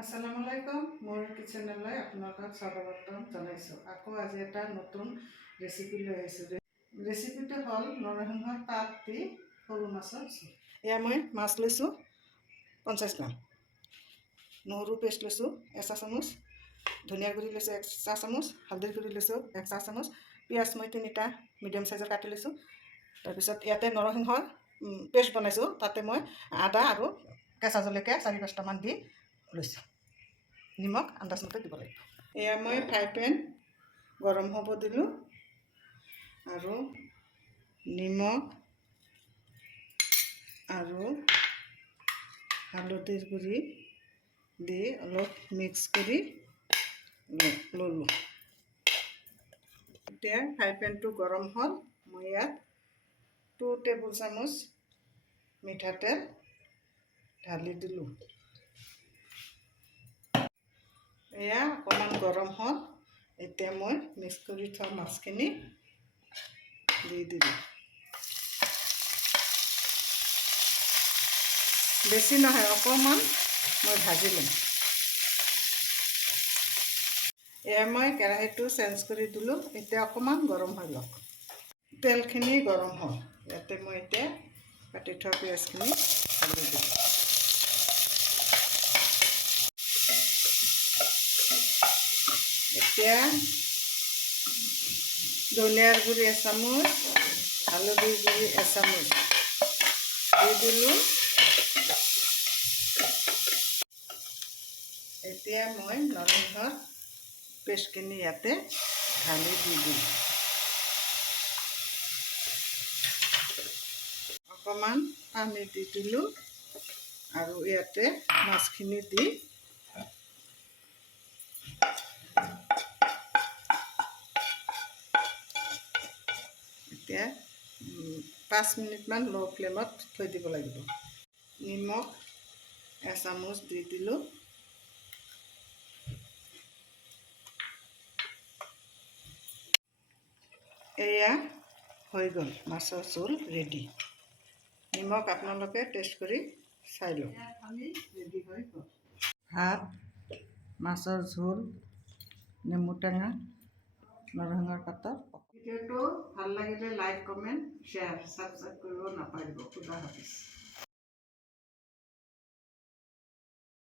আসসালামু আলাইকুম মোৰ কিচেনলৈ আপোনালোকক স্বাগতম জনাইছোঁ। আকৌ আজি এটা নতুন ৰেচিপি লৈ আহিছোঁ। ৰেচিপিটো হ'ল নৰসিংহৰ পাত দি সৰু মাছৰ জোল। এয়া মই মাছ লৈছোঁ 50 গ্ৰাম, নহৰু পেষ্ট লৈছোঁ 1 চামুচ, ধনিয়াৰ গুড়ি লৈছোঁ 1 চামুচ, হালধিৰ গুড়ি লৈছোঁ 1 চামুচ, পিঁয়াজ মই 3টা মিডিয়াম চাইজৰ কাটি লৈছোঁ। তাৰপিছত ইয়াতে নৰসিংহৰ পেষ্ট বনাইছোঁ, তাতে মই আদা আৰু কেঁচা জলকীয়া 4-5টামান দি লৈছোঁ। নিমখ আন্দাজ মতে দিব লাগিব। এয়া মই ফ্ৰাই পেন গৰম হ'ব দিলোঁ আৰু নিমখ আৰু হালধিৰ গুড়ি দি অলপ মিক্স কৰি ল'লোঁ। এতিয়া ফ্ৰাই পেনটো গৰম হ'ল, মই ইয়াত 2 টেবুল চামুচ মিঠাতেল ঢালি দিলোঁ। এয়া অকণমান গৰম হ'ল, এতিয়া মই মিক্স কৰি থোৱা মাছখিনি দি দিলোঁ। বেছি নহয়, অকণমান মই ভাজি ল'ম। এয়া মই কেৰাহীটো চেঞ্জ কৰি দিলোঁ, এতিয়া অকণমান গৰম হৈ লওক। তেলখিনি গৰম হ'ল, ইয়াতে মই এতিয়া কাটি থোৱা পিঁয়াজখিনি ঢালি দিলোঁ। এতিয়া ধনিয়াৰ গুড়ি 1 চামুচ, হালধিৰ গুড়ি 1 চামুচ দি দিলোঁ। এতিয়া মই নৰসিংহৰ পেষ্টখিনি ইয়াতে ঢালি দি দিলোঁ। অকণমান পানী দি দিলোঁ আৰু ইয়াতে মাছখিনি দি এতিয়া 5 মিনিটমান ল' ফ্লেমত থৈ দিব লাগিব। নিমখ 1 চামুচ দি দিলোঁ। এয়া হৈ গ'ল, মাছৰ জোল ৰেডি। নিমখ আপোনালোকে টেষ্ট কৰি চাই লওক। ৰেডি হৈ গ'ল ভাত, মাছৰ জোল, নেমু টেঙা, নৰসিংহৰ পাতৰ। ভিডিঅ'টো ভাল লাগিলে লাইক, কমেণ্ট, শ্বেয়াৰ, ছাবস্ক্ৰাইব কৰিব নাপাহৰিব। খুদা হাফিজ।